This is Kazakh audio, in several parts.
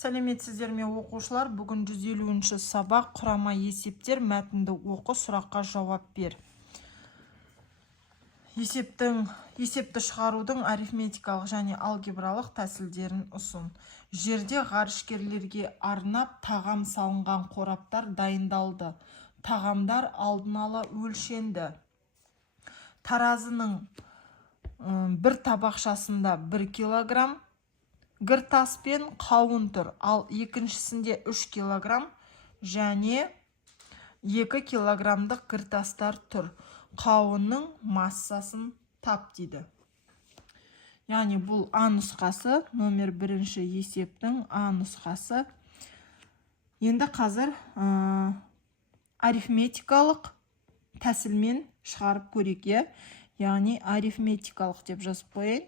Сәлеметсіздер ме оқушылар? Бүгін 150-ші сабақ құрама есептер мәтінді оқы, сұраққа жауап бер. Есепті шығарудың арифметикалық және алгебралық тәсілдерін ұсын. Жерде ғарышкерлерге арнап тағам салынған қораптар дайындалды. Тағамдар алдын ала өлшенді. Таразының бір табақшасында 1 килограмм гіртас пен қауын тұр, ал екіншісінде 3 килограмм және 2 килограммдық гіртастар тұр. Қауынның массасын тап дейді. Яғни бұл А нұсқасы, номер 1-ші есептің А нұсқасы. Енді қазір арифметикалық тәсілмен шығарып көрейік. Яғни арифметикалық деп жазып қойайын.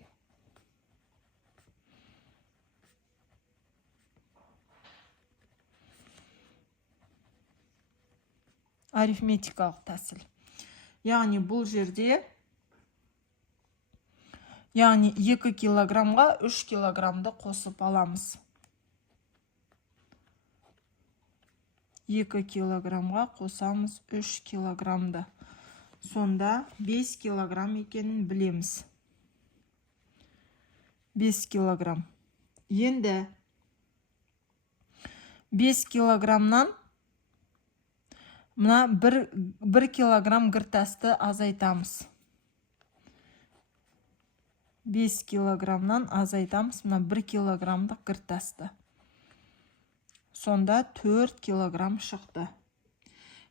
Арифметикалық тәсіл. Яғни бұл жерде 2 килограммға 3 килограммды қосып аламыз. 2 килограммға қосамыз 3 килограммды. Сонда 5 килограмм екенін білеміз. 5 килограмм. Енді 5 килограммнан мына 1 килограмм гіртасты азайтамыз. 5 килограммнан азайтамыз мына 1 килограммдық гіртасты. Сонда 4 килограмм шықты.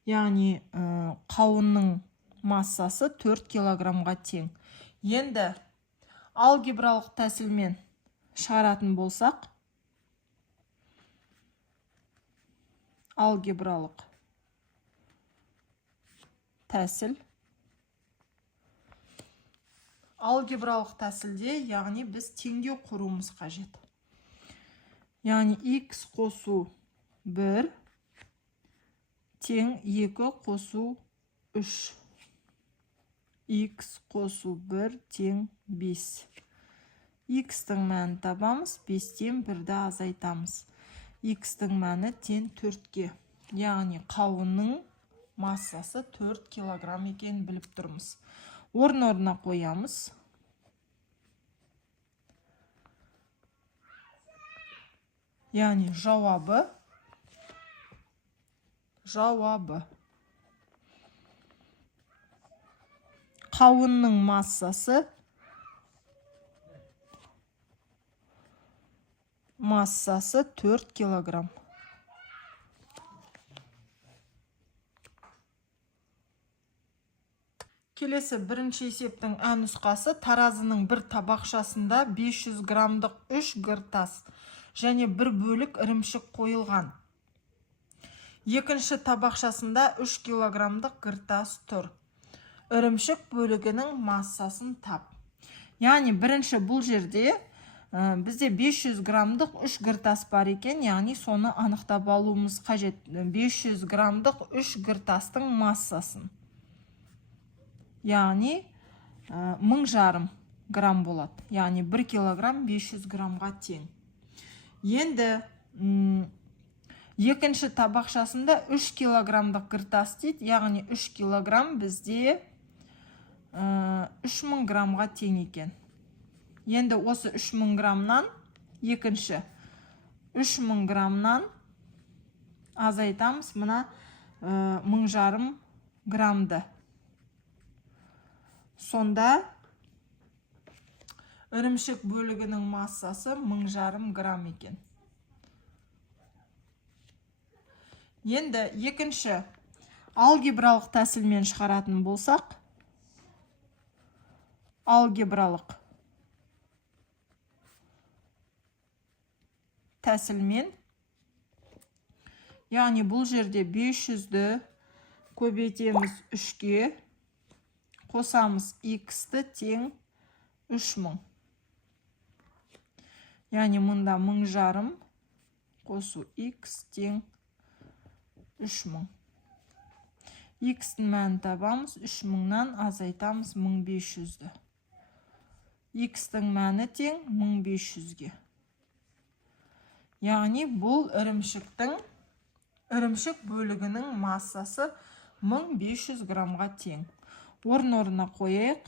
Яғни қауынның массасы 4 килограммға тең. Енді алгебралық тәсілмен шығаратын болсақ, алгебралық тәсіл. Алгебралық тәсілде, яғни біз теңдеу құруымыз қажет. Яғни x қосу 1 тең 2 қосу 3. X қосу 1 тең 5. X-тің мәнін табамыз, 5-тен 1-ді азайтамыз. X-тің мәні тең 4-ке. Яғни қауынның массасы 4 килограмм екенін біліп тұрмыз. Орын-орнына қоямыз. Яғни жауабы. Қауынның массасы 4 килограмм. Келесі бірінші есептің А нұсқасы. Таразының бір табақшасында 500 граммдық 3 гіртас және 1 бөлік ірімшік қойылған. Екінші табақшасында 3 килограммдық гіртас тұр. Ірімшік бөлігінің массасын тап. Яғни бірінші бұл жерде бізде 500 граммдық 3 гіртас бар екен, яғни соны анықтап алуымыз қажет. 500 граммдық 3 гіртастың массасын. Яғни 1000 грамм болады. Яғни 1 килограмм 500 граммға тең. Енді екінші табақшасында 3 килограммдық гіртас дейді. Яғни 3 килограмм бізде 3000 граммға тең екен. Енді осы 3000 граммнан екінші 3000 граммнан азайтамыз мына 1000 граммды. Сонда ірімшік бөлігінің массасы 1000 грамм екен. Енді екінші алгебралық тәсілмен шығаратын болсақ, алгебралық тәсілмен, яғни бұл жерде 500-ді көбейтеміз 3-ке, қосамыз x-ті тең 3000. Яғни мұнда 1000 қосу x тең 3000. X-тің мәнін табамыз, 3000-нан азайтамыз 1500-ді. X-тің мәні тең 1500-ге. Яғни бұл ірімшік бөлігінің массасы 1500 граммға тең. Орын-орнына қойайық.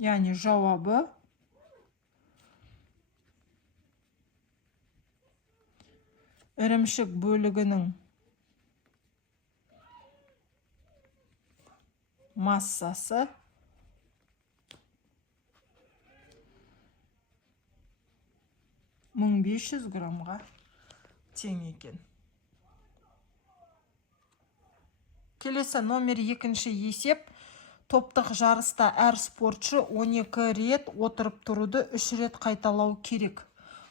Яғни жауабы ірімшік бөлігінің массасы 1500 граммға тең екен. Келесі номер 2-ші есеп. Топтық жарыста әр спортшы 12 рет отырып тұруды 3 рет қайталау керек.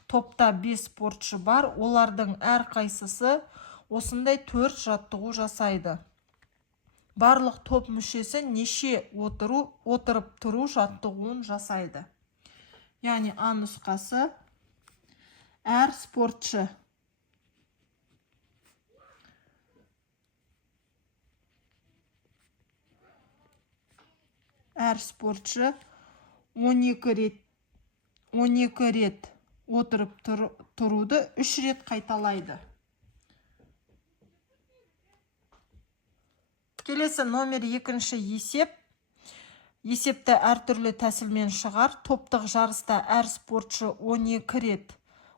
Топта 5 спортшы бар, олардың әр қайсысы осындай 4 жаттығу жасайды. Барлық топ мүшесі неше отырып тұру жаттығуын жасайды. Яғни А нұсқасы әр спортшы әр спортшы 12 рет отырып тұруды 3 рет қайталайды. Келесі номер 2-ші есеп. Есепті әртүрлі тәсілмен шығар. Топтық жарыста әр спортшы 12 рет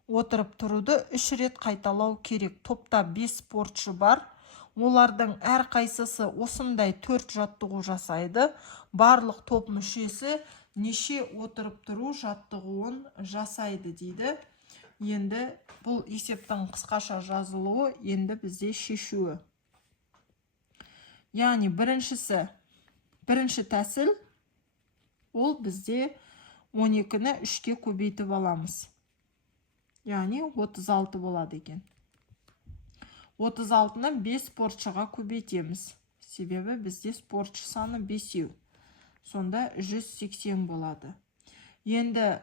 отырып тұруды 3 рет қайталау керек. Топта 5 спортшы бар. Олардың әр қайсысы осындай 4 жаттығу жасайды. Барлық топ мүшесі неше отырып тұру жаттығуын жасайды дейді. Енді бұл есептің қысқаша жазылуы, енді бізде шешуі. Яғни бірінші тәсіл, ол бізде 12-ні 3-ке көбейтіп аламыз. Яғни 36 болады екен. 36-ны 5 спортшыға көбейтеміз. Себебі бізде спортшы саны 5. Сонда 180 болады. Енді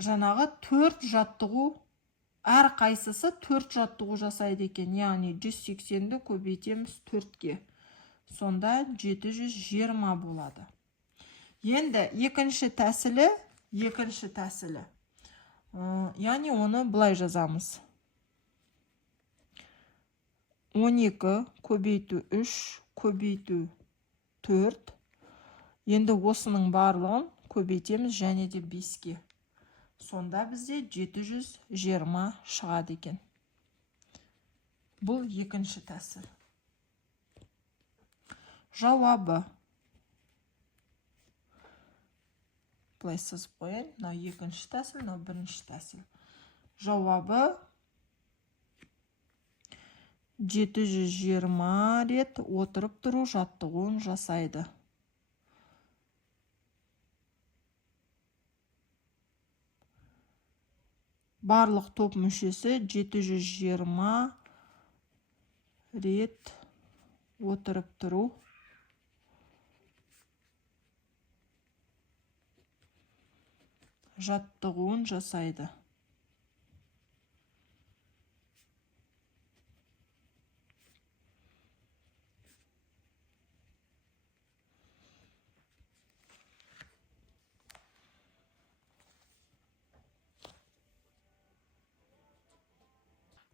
жаңағы 4 жаттығу, әр қайсысы 4 жаттығу жасайды екен. Яғни 180-ді көбейтеміз 4-ке. Сонда 720 болады. Енді екінші тәсілі. Яғни оны былай жазамыз. 12 көбейту 3 көбейту 4. Енді осының барлығын көбейтеміз және де 5-ке. Сонда бізде 720 шығады екен. Бұл екінші тәсіл. Жауабы. Бұлай сызып қояйын. Мынау екінші тәсіл, мынау бірінші тәсіл. Жауабы 720 рет отырып тұру жаттығуын жасайды. Барлық топ мүшесі 720 рет отырып тұру жаттығуын жасайды.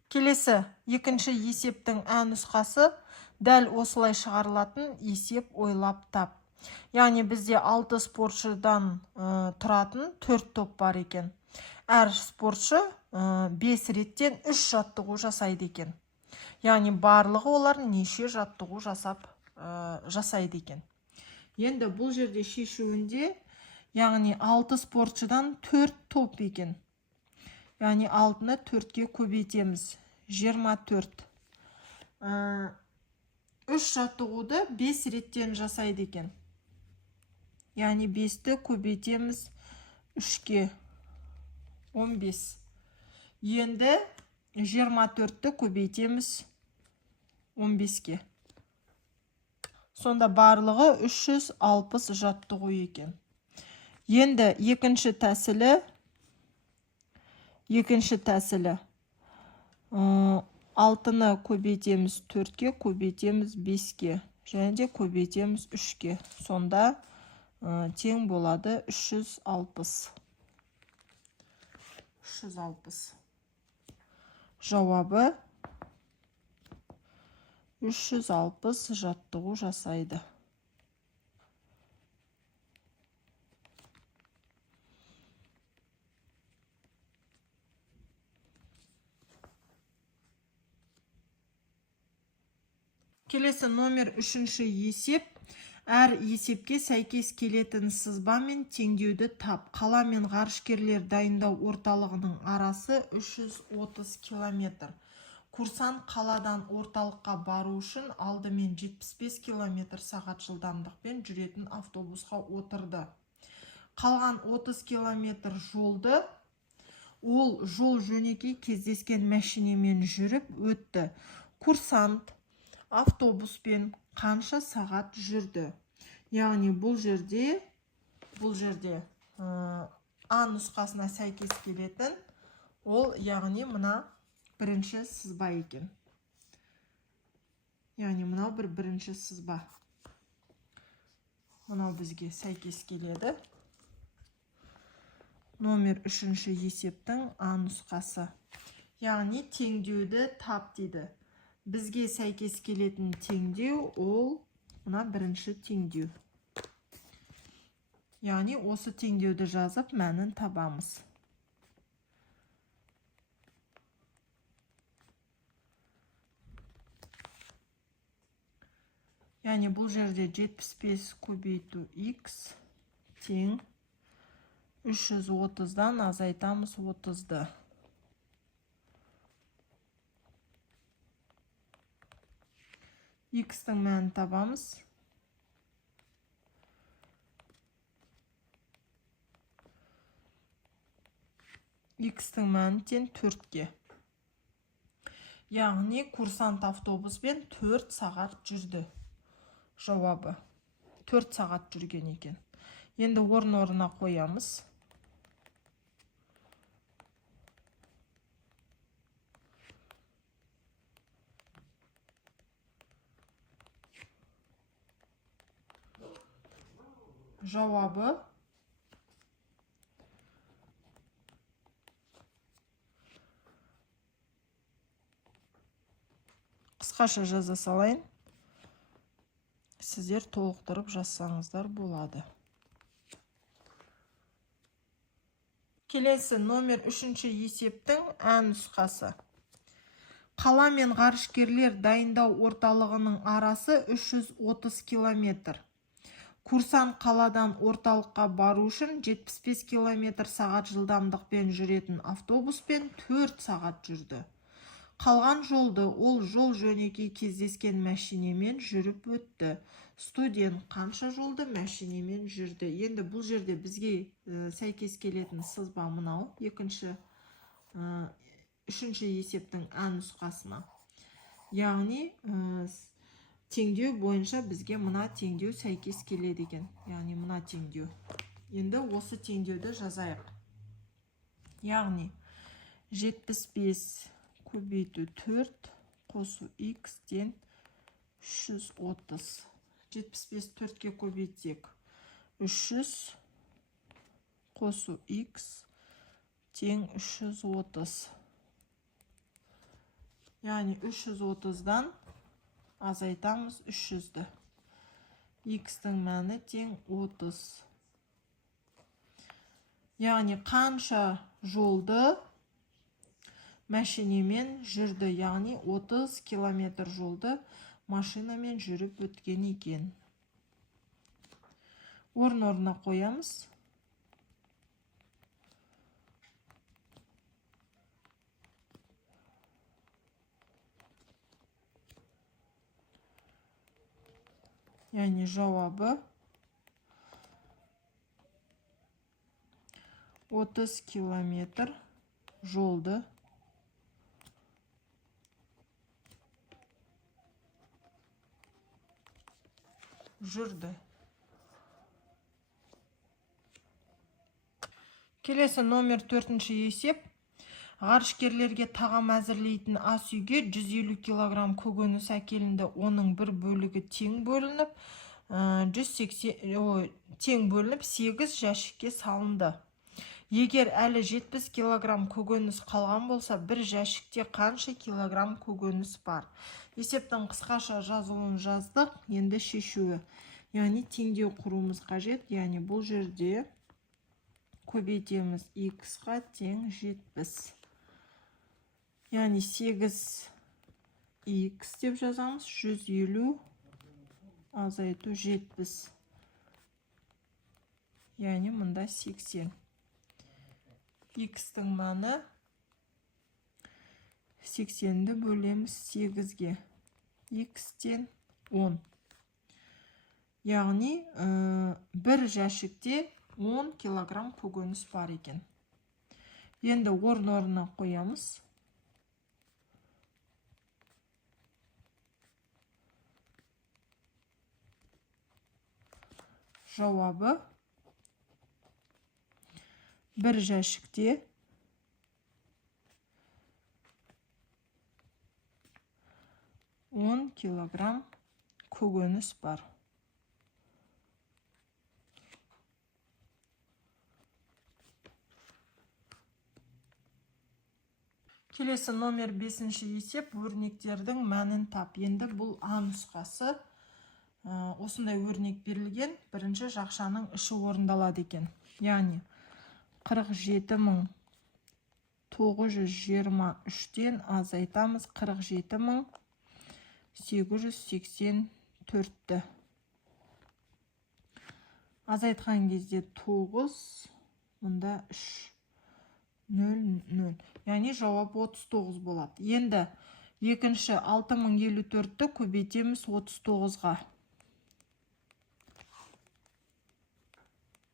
Келесі екінші есептің Ә нұсқасы дәл осылай шығарылатын есеп ойлап тап. Яғни бізде 6 спортшыдан тұратын 4 топ бар екен. Әр спортшы 5 реттен 3 жаттығу жасайды екен. Яғни барлығы олар неше жаттығу жасайды екен. Енді бұл жерде шешуінде, яғни 6 спортшыдан 4 топ екен. Яғни 6-ны 4-ке көбейтеміз. 24. 3 жаттығуды 5 реттен жасайды екен. Яғни 5-ті көбейтеміз 3-ке. 15. Енді 24-ті көбейтеміз 15-ке. Сонда барлығы 360 жаттығу екен. Енді екінші тәсілі 6-ны көбейтеміз 4-ке, көбейтеміз 5-ке, және де көбейтеміз 3-ке. Сонда тең болады 360. 360. Жауабы 360 жаттығу жасайды. Келесі номер 3-ші есеп. Әр есепке сәйкес келетін сызба мен теңдеуді тап. Қала мен ғарышкерлер дайындау орталығының арасы 330 километр. Курсант қаладан орталыққа бару үшін алдымен 75 км сағат жылдамдықпен жүретін автобусқа отырды. Қалған 30 км жолды ол жол жөнекей кездескен мәшинемен жүріп өтті. Курсант автобуспен қанша сағат жүрді? Яғни бұл жерде А нұсқасына сәйкес келетін ол, яғни мына бірінші сызба екен. Яғни мынау бірінші сызба. Мынау бізге сәйкес келеді. Номер 3-ші есептің А нұсқасы. Яғни теңдеуді тап дейді. Бізге сәйкес келетін теңдеу ол мына бірінші теңдеу. Яғни осы теңдеуді жазып мәнін табамыз. Яғни бұл жерде 75 көбейту x тең 330-дан азайтамыз 30-ды. X-тің мәнін табамыз. X-тің мәні тең 4-ке. Яғни курсант автобуспен 4 сағат жүрді. Жауабы 4 сағат жүрген екен. Енді орын-орнына қоямыз. Жауабы қысқаша жаза салайын. Сіздер толықтырып жазсаңыздар болады. Келесі номер 3-ші есептің Ә нұсқасы. Қала мен ғарышкерлер дайындау орталығының арасы 330 километр. Курсант қаладан орталыққа бару үшін 75 км сағат жылдамдықпен жүретін автобуспен 4 сағат жүрді. Қалған жолды ол жол жөнекей кездескен мәшинемен жүріп өтті. Студент қанша жолды мәшинемен жүрді? Енді бұл жерде бізге сәйкес келетін сызба мынау, үшінші есептің А нұсқасына. Яғни теңдеу бойынша бізге мына теңдеу сәйкес келеді екен. Яғни мына теңдеу. Енді осы теңдеуді жазайық. Яғни 75 көбейту 4 қосу x тең 330. 75 4-ке көбейтсек 300 қосу x тең 330. Яғни 330-дан азайтамыз 300-ді. X-тің мәні тең 30. Яғни қанша жолды мәшинемен жүрді? Яғни 30 км жолды машинамен жүріп өткен екен. Орын-орнына қоямыз. Яғни жауабы 30 км жолды жүрді. Келесі номер 4-ші есеп. Ғарышкерлерге тағам әзірлейтін ас үйге 150 килограмм көкөніс әкелінді. Оның бір бөлігі тең бөлініп, 8 жәшікке салынды. Егер әлі 70 килограмм көкөніс қалған болса, бір жәшікте қанша килограмм көкөніс бар? Есептің қысқаша жазылуын жаздық, енді шешуі. Яғни теңдеу құруымыз қажет. Яғни бұл жерде көбейтеміз x-қа тең 70. Яғни 8x деп жазамыз. 150 азайту 70. Яғни мұнда 80. X-тің мәні 80-ді бөлеміз 8-ге. X-тен 10. Яғни бір жәшікте 10 килограмм көкөніс бар екен. Енді орын-орнына қоямыз. Жауабы бір жәшікте 10 килограмм көкөніс бар. Келесі номер 5-ші есеп, өрнектердің мәнін тап. Енді бұл А нұсқасы. Осындай өрнек берілген, бірінші жақшаның іші орындалады екен. Яғни 47.923-тен азайтамыз 47.884-ті. Азайтқан кезде 9, мұнда 3. 0. Яғни жауап 39 болады. Енді екінші 6054-ті көбейтеміз 39-ға.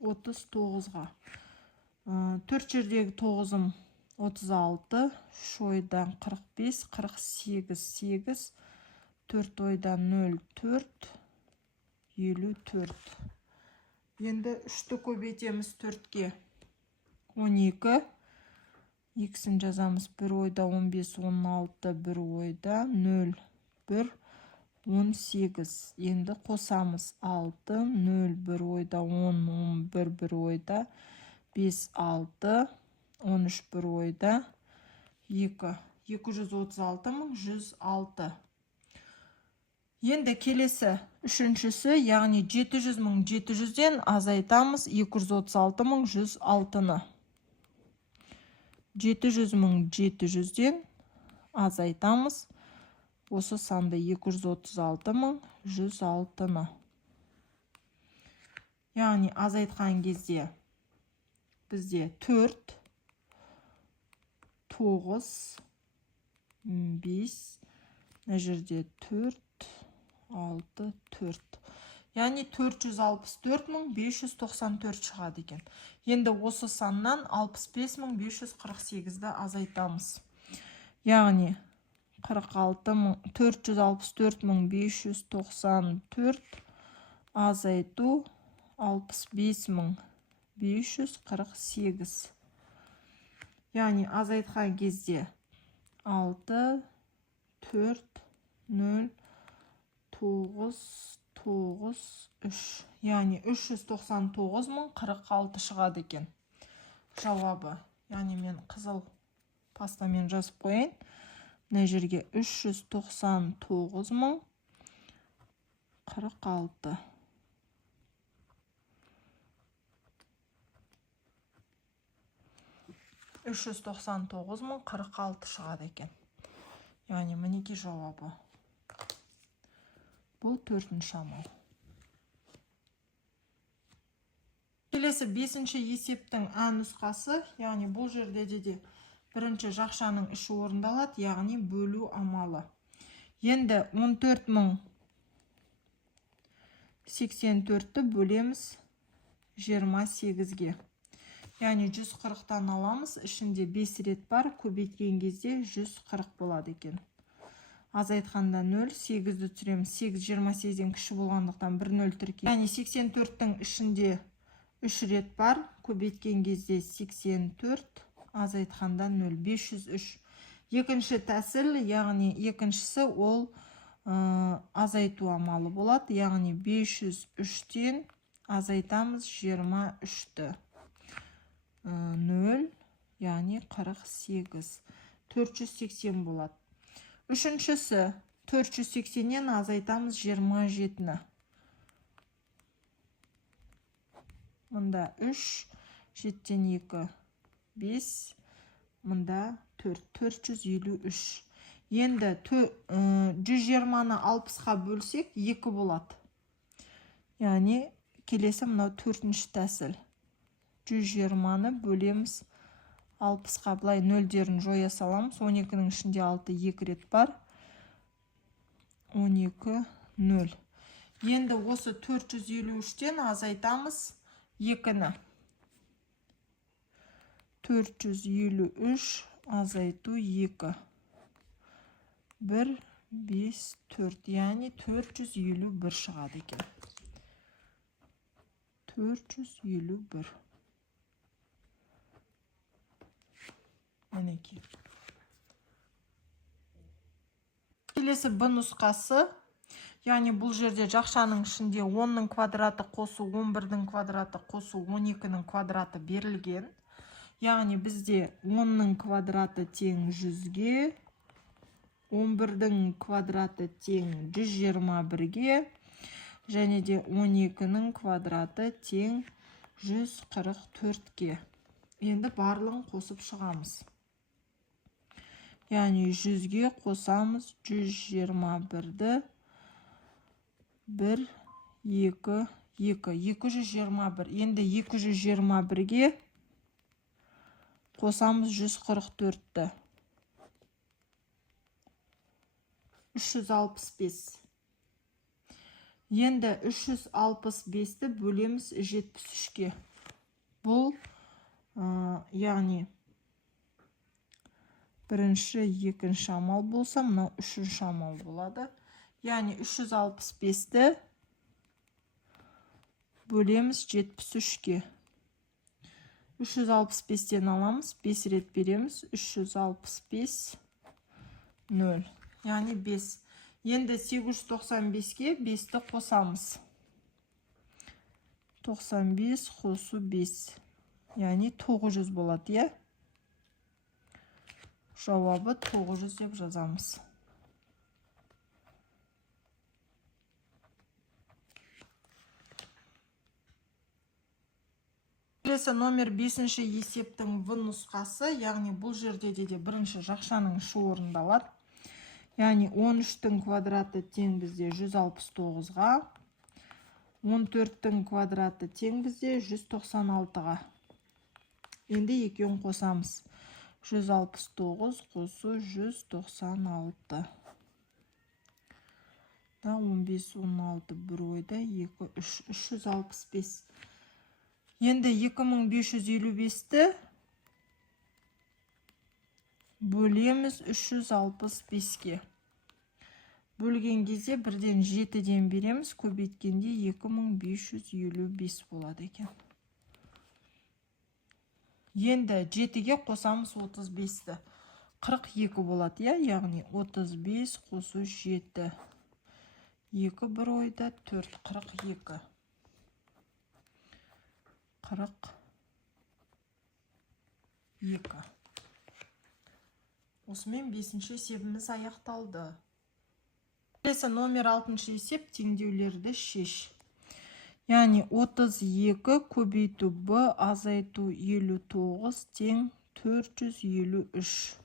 39-ға. 4 жердегі 9-ым 36, 3 ойдан 45, 48, 8, 4 ойдан 0, 4, 54. Енді 3-ті көбейтеміз 4-ге. 12. X-ін жазамыз 1 ойда 15, 16, 1 ойда 0, 1, 18. Енді қосамыз 6, 0, 1 ойда 10, 11, 1 ойда 5, 6, 13, 1 ойда 2. 236.106. Енді келесі үшіншісі, яғни 700.700-ден азайтамыз 236.106-ны. 700.700-ден азайтамыз осы санды 236.106-ны. Яғни азайтқан кезде бізде 4, 9, 5, жерде 4, 6, 4. Яғни 464.594 шығады екен. Енді осы саннан 65.548-ді азайтамыз. Яғни 464.594 азайту 65.548. Яғни азайтқан кезде 6, 4, 0, 9, 9, 3. Яғни 399.046 шығады екен. Жауабы. Яғни мен қызыл пастамен жазып қойын. Мына жерге 399.046. $399.046 шығады екен. Яғни мінеки жауабы. Бұл 4-ші амал. Келесі 5-ші есептің А нұсқасы, яғни бұл жерде де бірінші жақшаның іші орындалады, яғни бөлу амалы. Енді 14.084-ті бөлеміз 28-ге. Яғни 140-тан аламыз, ішінде 5 рет бар, көбейткен кезде 140 болады екен. Азайтқанда 0, 8-ді түсіреміз, 8 28-ден кіші болғандықтан 1 0 тіркейміз. Яғни 84-тің ішінде 3 рет бар, көбейткен кезде 84, азайтқанда 0. 503. Екінші тәсіл, яғни екіншісі ол азайту амалы болады. Яғни 503-тен азайтамыз 23-ті. 0, яғни 48. 480 болады. Үшіншісі, 480-нен азайтамыз 27-ні. Мұнда 3, 7-тен 2, 5, мұнда 4, 453. Енді 120-ны 60-ға бөлсек 2 болады. Яғни келесі мынау 4-ші тәсіл. 120-ны бөлеміз 60-ға, былай 0-дерін жоя саламыз. 12-нің ішінде 6 2 рет бар. 12, 0. Енді осы 453-тен азайтамыз 2-ні. 453 азайту 2. 1, 5, 4. Яғни 451 шығады екен. 451. Мінекей. Келесі Б нұсқасы. Яғни бұл жерде жақшаның ішінде 10-ның квадраты қосу 11-дің квадраты қосу 12-ның квадраты берілген. Яғни бізде 10-ның квадраты тең 100-ге, 11-дің квадраты тең 121-ге, және де 12-ның квадраты тең 144-ге. Енді барлығын қосып шығамыз. Яғни 100-ге қосамыз 121-ді. 1, 2, 2, 221. Енді 221-ге қосамыз 144-ді. 365. Енді 365-ді бөлеміз 73-ге. Бұл, яғни бірінші, екінші амал болса, мынау үшінші амал болады. Яғни 365-ді бөлеміз 73-ге. 365-тен аламыз, 5 рет береміз, 365, 0. Яғни 5. Енді 895-ге 5-ті қосамыз. 95 қосу 5. Яғни 900 болады, е? Жауабы 900 деп жазамыз. Келесі номер 5-ші есептің В нұсқасы, яғни бұл жерде де бірінші жақшаның іші орындалады. Яғни 13-тің квадраты тең бізде 169-ға, 14-тің квадраты тең бізде 196-ға. Енді екеуін қосамыз. 169 қосу 196. 15, 16, бір ойда, 2, 3, 365. Енді 2555-ті бөлеміз 365-ге. Бөлген кезде бірден 7-ден береміз, көбейткенде 2555 болады екен. Енді 7-ге қосамыз 35-ті. 42 болады, яғни 35 қосу 7. 2 бір ойда, 4, 42. 42. Осымен 5-ші есебіміз аяқталды. Келесі номер 6-шы есеп теңдеулерді шеш. Яғни 32 көбейту Б азайту 59 тең 453.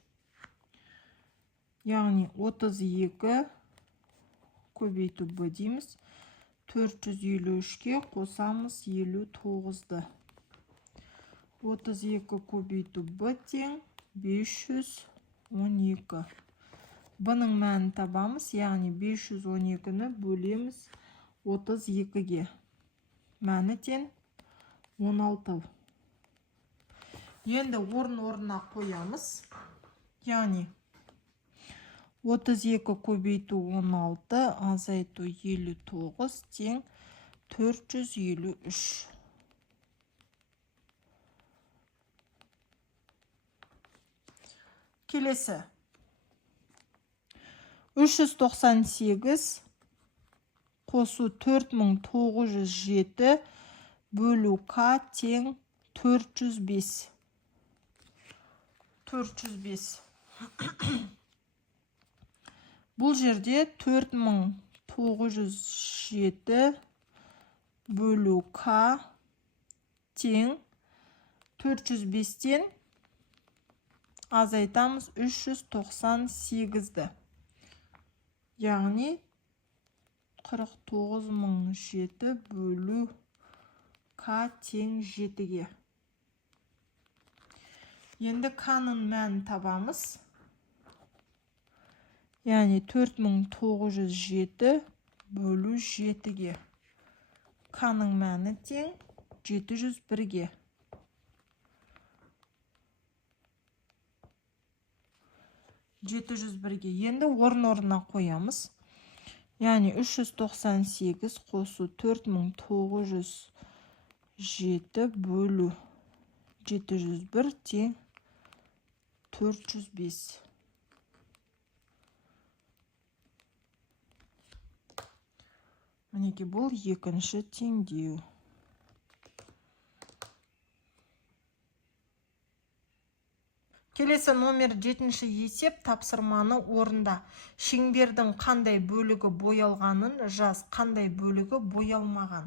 Яғни 32 көбейту Б дейміз. 453-ке қосамыз 59-ды. 32 көбейту Б тең 512. Бұның мәнін табамыз, яғни 512-ні бөлеміз 32-ге. Мәні тең 16. Енді орын-орнына қоямыз. Яғни 32 көбейту 16 азайту 59 тең 453. Келесі. 398 қосу 4907 бөлу К тең 405. 405. Бұл жерде 4907 бөлу К тең 405-тен азайтамыз 398-ді. Яғни 49007 бөлу К тең 7-ге. Енді К-ның мәнін табамыз. Яғни 4907 бөлу 7-ге. К-ның мәні тең 701-ге. Енді орын-орнына қоямыз. Яғни 398 қосу 4907 бөлу 701 тең 405. Мінеке бұл екінші теңдеу. Келесі номер 7-ші есеп тапсырманы орында. Шеңбердің қандай бөлігі боялғанын жаз, қандай бөлігі боялмаған.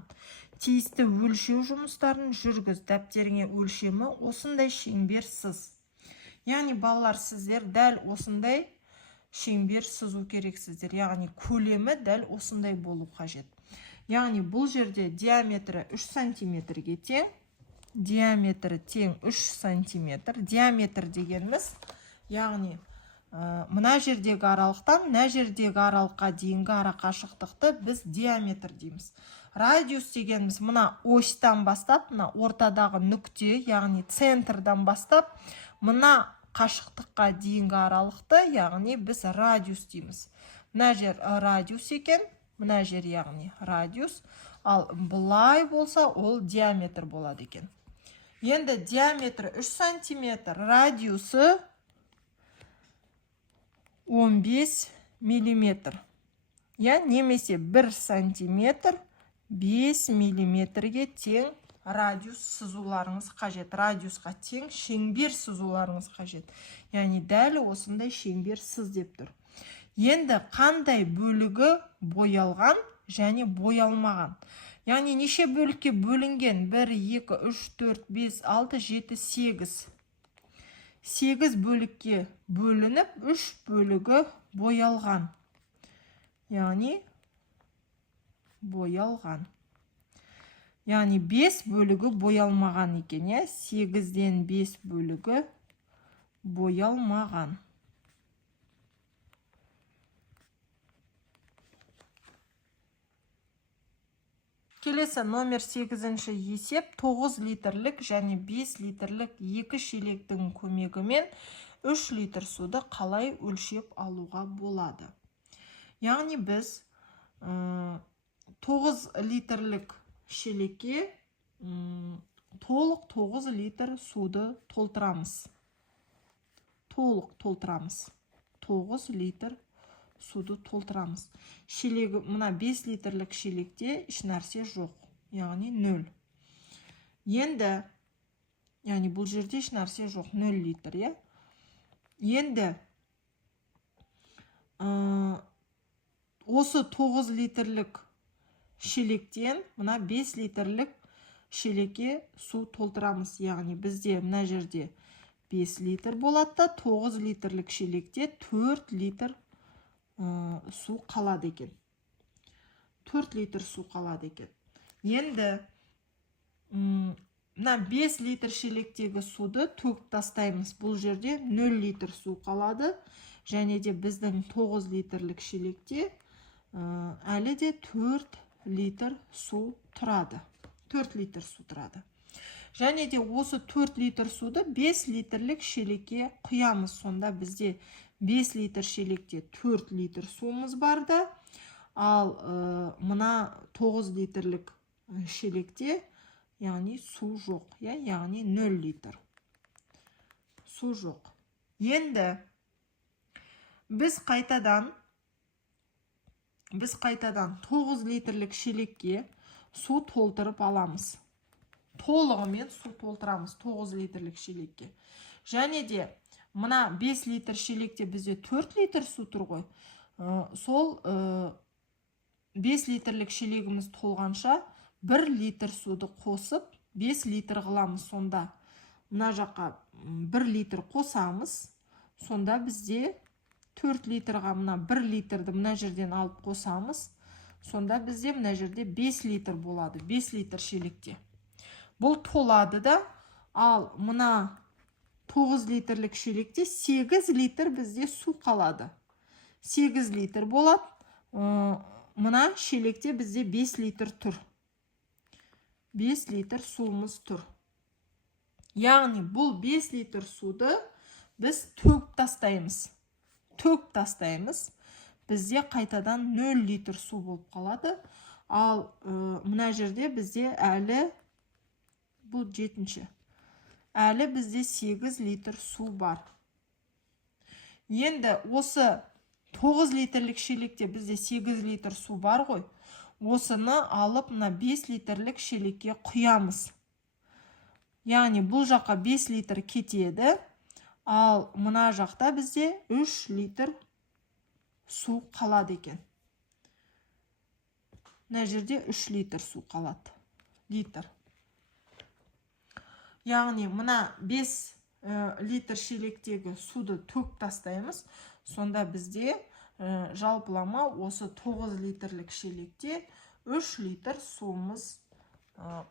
Тиісті өлшеу жұмыстарын жүргіз. Дәптеріңе өлшемі осындай шеңбер сыз. Яғни балалар, сіздер дәл осындай шеңбер сызу керексіздер. Яғни көлемі дәл осындай болу қажет. Яғни бұл жерде диаметрі 3 сантиметрге тең. Диаметрі тең 3 сантиметр. Диаметр дегеніміз, яғни мына жердегі аралықтан мына жердегі аралыққа дейінгі ара қашықтықты біз диаметр дейміз. Радиус дегеніміз мына осьтан бастап, мына ортадағы нүкте, яғни центрдан бастап, мына қашықтыққа дейінгі аралықты, яғни біз радиус дейміз. Мына жер радиус екен, мына жер яғни радиус, ал бұлай болса ол диаметр болады екен. Енді диаметрі 3 сантиметр, радиусы 15 миллиметр. Немесе 1 сантиметр 5 миллиметрге тең радиус сызуларыңыз қажет. Радиусқа тең шеңбер сызуларыңыз қажет. Яғни дәл осындай шеңбер сыз деп тұр. Енді қандай бөлігі боялған және боялмаған. Яғни неше бөлікке бөлінген? 1, 2, 3, 4, 5, 6, 7, 8. 8 бөлікке бөлініп, 3 бөлігі боялған. Яғни боялған. Яғни 5 бөлігі боялмаған екен. 8-ден 5 бөлігі боялмаған. Келесі номер 8-ші есеп 9 литрлік және 5 литрлік екі шелектің көмегімен 3 литр суды қалай өлшеп алуға болады. Яғни біз 9 литрлік шелекке толық 9 литр суды толтырамыз. Толық толтырамыз. 9 литр суды толтырамыз. Шелегі, мына 5 литрлік шелекте еш нәрсе жоқ. Яғни 0. Енді, яғни бұл жерде еш нәрсе жоқ. 0 литр, Енді, осы 9 литрлік шелектен, мына 5 литрлік шелекке су толтырамыз. Яғни бізде мына жерде 5 литр болады да, 9 литрлік шелекте 4 литр су қалады екен. 4 литр су қалады екен. Енді мына 5 литр шелектегі суды төгіп тастаймыз. Бұл жерде 0 литр су қалады. Және де біздің 9 литрлік шелекте әлі де 4 литр су тұрады. 4 литр су тұрады. Және де осы 4 литр суды 5 литрлік шелекке құямыз. Сонда бізде 5 литр шелекте 4 литр суымыз барда, ал мына 9 литрлік шелекте, яғни су жоқ, яғни 0 литр. Су жоқ. Енді біз қайтадан 9 литрлік шелекке су толтырып аламыз. Толығымен су толтырамыз 9 литрлік шелекке. Және де мына 5 литр шелекте бізде 4 литр су тұр ғой. Сол 5 литрлік шелегіміз толғанша 1 литр суды қосып 5 литр қыламыз. Сонда мына жаққа 1 литр қосамыз. Сонда бізде 4 литрға мына 1 литрді мына жерден алып қосамыз. Сонда бізде мына жерде 5 литр болады. 5 литр шелекте. Бұл толады да, ал мына 9 литрлік шелекте 8 литр бізде су қалады. 8 литр болады. Мына шелекте бізде 5 литр тұр. 5 литр суымыз тұр. Яғни бұл 5 литр суды біз төгіп тастаймыз. Бізде қайтадан 0 литр су болып қалады. Ал мына жерде бізде әлі, бұл 7-ші, әлі бізде 8 литр су бар. Енді осы 9 литрлік шелекте бізде 8 литр су бар ғой. Осыны алып мына 5 литрлік шелекке құямыз. Яғни бұл жаққа 5 литр кетеді. Ал мына жақта бізде 3 литр су қалады екен. Мына жерде 3 литр су қалады. Литр. Яғни мына 5 литр шелектегі суды төгіп тастаймыз. Сонда бізде жалпылама осы 9 литрлік шелекте 3 литр суымыз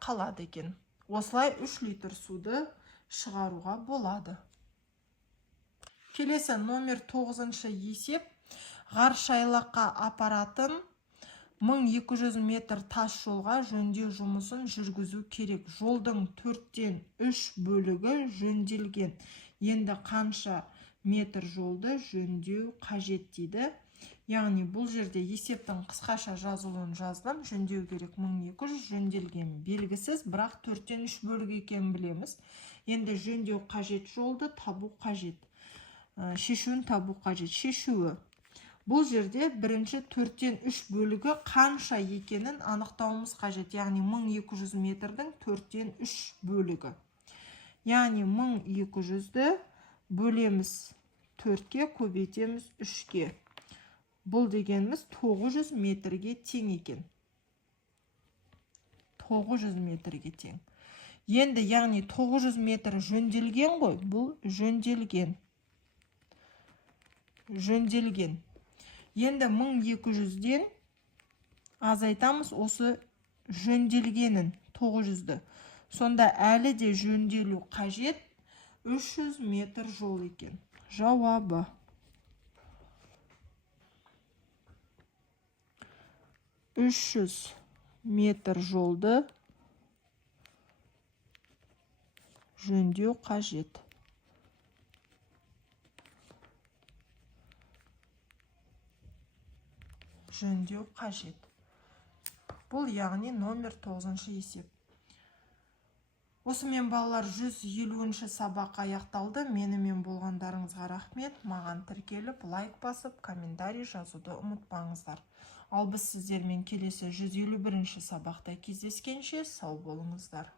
қалады екен. Осылай 3 литр суды шығаруға болады. Келесі номер 9-шы есеп. Ғарыш айлаққа апаратын 1200 метр тас жолға жөндеу жұмысын жүргізу керек. Жолдың 4-тен 3 бөлігі жөнделген. Енді қанша метр жолды жөндеу қажет дейді. Яғни бұл жерде есептің қысқаша жазылуын жаздым. Жөндеу керек 1200, жөнделген белгісіз, бірақ 4-тен 3 бөлігі екенін білеміз. Енді жөндеу қажет жолды табу қажет. Шешуін табу қажет. Шешуі. Бұл жерде бірінші 4-тен 3 бөлігі қанша екенін анықтауымыз қажет. Яғни 1200 метрдің 4-тен 3 бөлігі. Яғни 1200-ді бөлеміз 4-ке, көбейтеміз 3-ке. Бұл дегеніміз 900 метрге тең екен. 900 метрге тең. Енді яғни 900 метр жөнделген ғой. Бұл жөнделген. Енді 1200-ден азайтамыз осы жөнделгенін 900-ді. Сонда әлі де жөнделу қажет 300 метр жол екен. Жауабы. 300 метр жолды жөндеу қажет. Жөндеу қажет. Бұл яғни номер 9-шы есеп. Осымен балалар 150-ші сабақ аяқталды. Менімен болғандарыңызға рахмет. Маған тіркеліп, лайк басып, комментарий жазуды ұмытпаңыздар. Ал біз сіздермен келесі 151-ші сабақта кездескенше сау болыңыздар.